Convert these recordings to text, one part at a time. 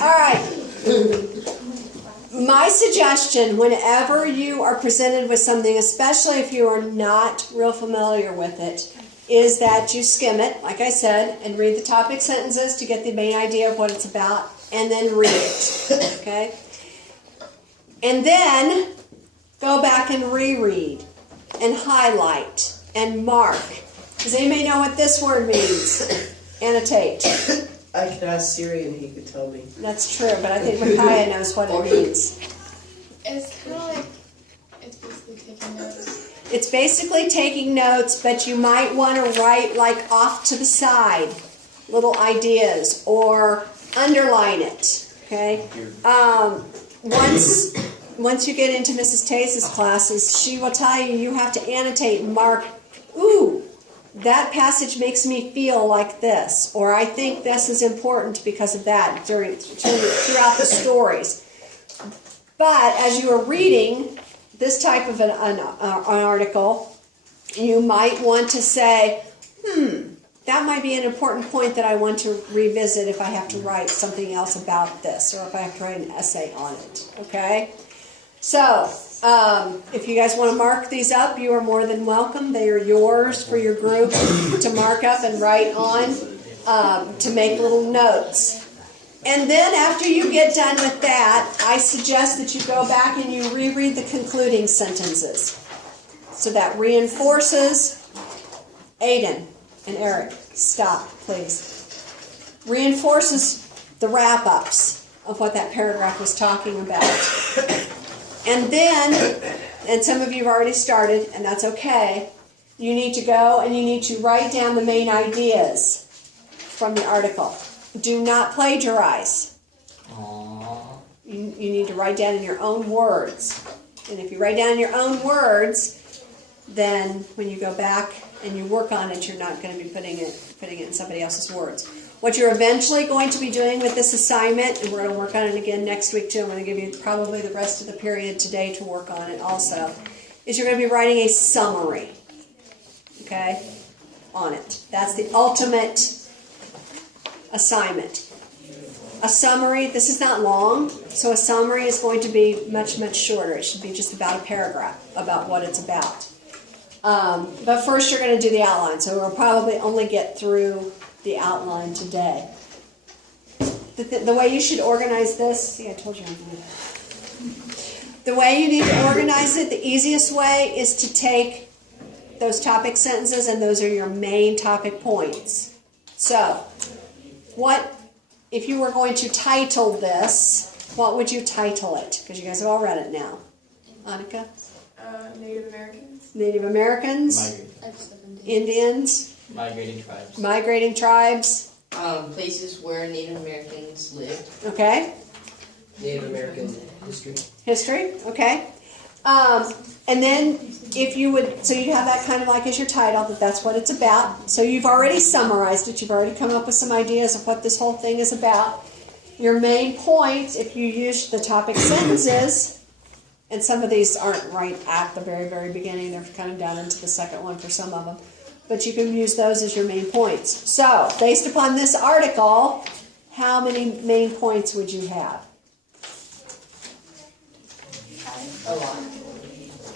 All right. My suggestion, whenever you are presented with something, especially if you are not real familiar with it, is that you skim it, like I said, and read the topic sentences to get the main idea of what it's about, and then read it. Okay? And then go back and reread and highlight and mark. Does anybody know what this word means? Annotate. I could ask Siri and he could tell me. That's true, but I think Micaiah knows what it means. It's kind of like, it's basically taking notes. It's basically taking notes, but you might want to write like off to the side little ideas or underline it. Okay. Once you get into Mrs. Tace's classes, she will tell you you have to annotate and mark. Ooh, that passage makes me feel like this, or I think this is important because of that throughout the stories. But as you are reading this type of an article, you might want to say, that might be an important point that I want to revisit if I have to write something else about this, or if I have to write an essay on it, okay? So, if you guys want to mark these up, you are more than welcome. They are yours for your group to mark up and write on, to make little notes. And then after you get done with that, I suggest that you go back and you reread the concluding sentences. So that reinforces, Aiden and Eric, stop, please. Reinforces the wrap-ups of what that paragraph was talking about. And then, and some of you have already started, and that's okay, you need to go and you need to write down the main ideas from the article. Do not plagiarize. You need to write down in your own words. And if you write down in your own words, then when you go back and you work on it, you're not going to be putting it in somebody else's words. What you're eventually going to be doing with this assignment, and we're going to work on it again next week too, I'm going to give you probably the rest of the period today to work on it also, is you're going to be writing a summary, okay, on it. That's the ultimate assignment. A summary, this is not long, so a summary is going to be much, much shorter. It should be just about a paragraph about what it's about. But first you're going to do the outline, so we'll probably only get through the outline today. The way you should organize this, see, I told you I'm going to. The way you need to organize it, the easiest way is to take those topic sentences, and those are your main topic points. So, what, if you were going to title this, what would you title it? Because you guys have all read it now. Annika? Native Americans. Native Americans. Indians. Migrating tribes. Migrating tribes. Places where Native Americans lived. Okay. Native American history. History. Okay. And then if you would, so you'd have that kind of like as your title, that's what it's about. So you've already summarized it. You've already come up with some ideas of what this whole thing is about. Your main points, if you use the topic sentences, and some of these aren't right at the very, very beginning. They're kind of down into the second one for some of them. But you can use those as your main points. So, based upon this article, how many main points would you have? A lot.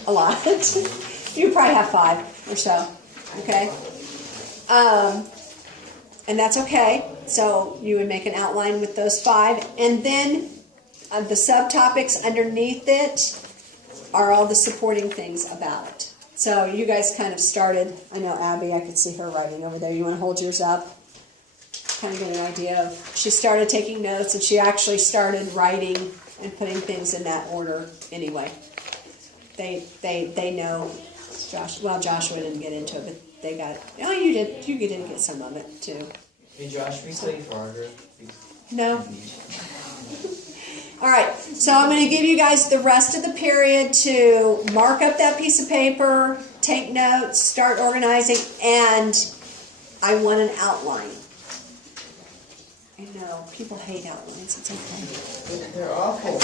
A lot. You probably have 5 or so. Okay? And that's okay. So, you would make an outline with those 5. And then the subtopics underneath it are all the supporting things about it. So you guys kind of started, I know Abby, I could see her writing over there. You want to hold yours up? Kind of get an idea of, she started taking notes and she actually started writing and putting things in that order anyway. They know, Joshua didn't get into it, but they got it. Oh, you did get some of it too. Hey Josh, we study for our group. No. All right, so I'm going to give you guys the rest of the period to mark up that piece of paper, take notes, start organizing, and I want an outline. I know, people hate outlines. It's okay. They're awful.